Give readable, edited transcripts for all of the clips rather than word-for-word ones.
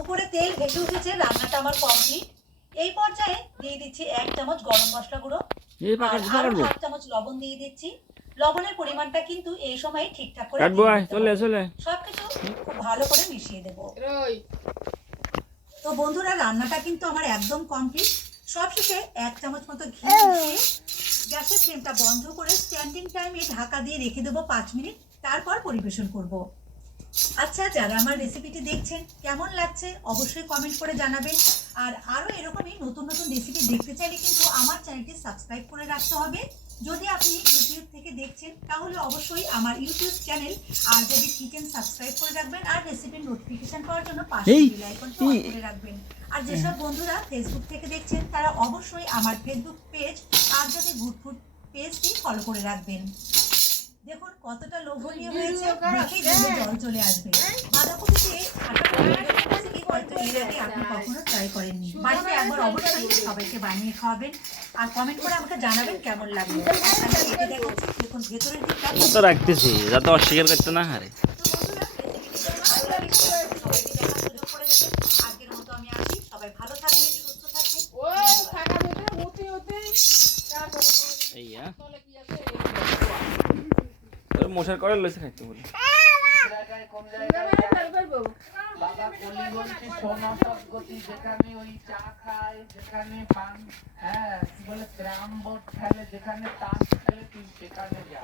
উপরে তেল ভেসে উঠেছে, রান্নাটা আমার কমপ্লিট। এই পর্যায়ে দিয়ে দিচ্ছি 1 চামচ গরম মশলা গুঁড়ো, আর আরো 1/2 চামচ লবণ দিয়ে দিচ্ছি। লবণের পরিমাণটা কিন্তু এই সময় ঠিকঠাক করে সবকিছু খুব ভালো করে মিশিয়ে দেবো। তো বন্ধুরা, রান্নাটা কিন্তু আমার একদম কমপ্লিট। সবশেষে 1 চামচ মতো ঘি মিশিয়ে গ্যাসের ফ্লেমটা বন্ধ করে স্ট্যান্ডিং টাইমে ঢাকা দিয়ে রেখে দেবো 5 মিনিট, তারপর পরিবেশন করব। আচ্ছা, যারা আমার রেসিপিটি দেখছেন কেমন লাগছে অবশ্যই কমেন্ট করে জানাবেন। আর আরও এরকমই নতুন নতুন রেসিপি দেখতে চাইলে কিন্তু আমার চ্যানেলটি সাবস্ক্রাইব করে রাখতে হবে। যদি আপনি ইউটিউব থেকে দেখছেন তাহলে অবশ্যই আমার ইউটিউব চ্যানেল আর যদি কিচেন সাবস্ক্রাইব করে রাখবেন, আর রেসিপির নোটিফিকেশন পাওয়ার জন্য পাশে বেল আইকনটি অন করে রাখবেন। আর যেসব বন্ধুরা ফেসবুক থেকে দেখছেন তারা অবশ্যই আমার ফেসবুক পেজ আর যদি গুড ফুড পেজটি ফলো করে রাখবেন। দেখুন কতটা লোভনীয় হয়েছে, দেখেই জিভে জল চলে আসবে। বাঁধাকপিতে রেসিপি হয়তো এর আগে আপনি কখনো ট্রাই করেননি, বাড়িতে একবার অবশ্যই সবাইকে বানিয়ে খাওয়াবেন আর কমেন্ট করে আমাকে জানাবেন কেমন লাগলো। আমি কেটে দেখাচ্ছি, দেখুন ভেতরের দিকটা তো রাখতেছি যাতে অস্বীকার করতে না হারে। আজকের মতো আমি আসি, সবাই ভালো থাকবেন, সুস্থ থাকবেন। মশার করে লইছে খাইতে বলে বাবা কলি বলছে সোনাসব গতি, যেখানে ওই চা খায়, যেখানে পান, হ্যাঁ কি বলে ক্রাম বোর্ড খেলে, যেখানে তাস খেলে, তুই সেখানে যা।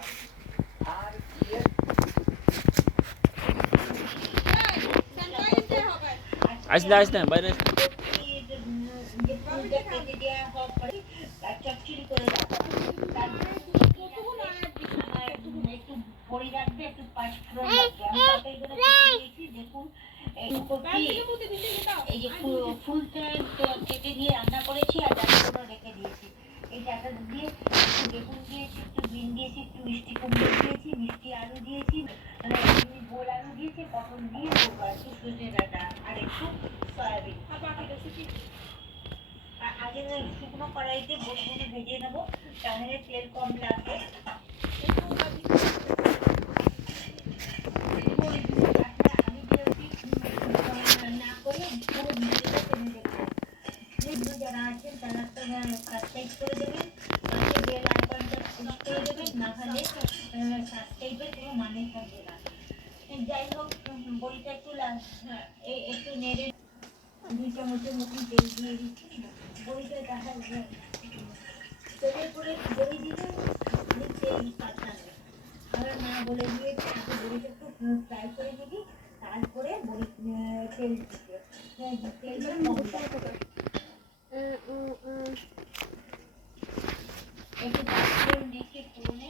আর গিয়ে আইস না বাইরে এই যে ফুলটা কেটে দিয়ে রান্না করেছি আর ডালগুলো রেখে দিয়েছি। এই ডাটা দিয়ে একটু বেগুন দিয়েছি, একটু বিন দিয়েছি, একটু মিষ্টি কুমড়ো দিয়েছি, মিষ্টি আলু দিয়েছি, গোল আলু দিয়েছি, পটল দিয়ে একটু সজনে ডাঁটা আর একটু সয়াবিন। আগে শুকনো কড়াইতে বসে ভেজে নেবো, তাহলে তেল কম লাগবে। যারা আছেন তারা সাবস্ক্রাইব করে দেবেন, পাশে বেল আইকনটা প্রেস করে দেবেন, না হলে সাবস্ক্রাইবের কোনো মানে থাকবে না। যাই হোক, বড়িটা একটু নেড়ে 2 চামচের মতন তেল দিয়ে দিচ্ছি। বড়িটা দেখা তেলের পরে বড়ি দিলে তেল পাঠাবে, আমরা না বলে দিয়েছি আগে বড়িটা একটু ফ্রাই করে নিবি, তারপরে বড়ি তেল দিতে তেলটা কম লাগবে। একটু পাঁচফোড়ন দিচ্ছি, ফোড়নে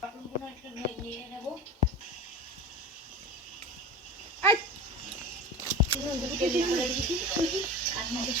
পটলগুলো একটু নেড়ে নেবো। আপনাদের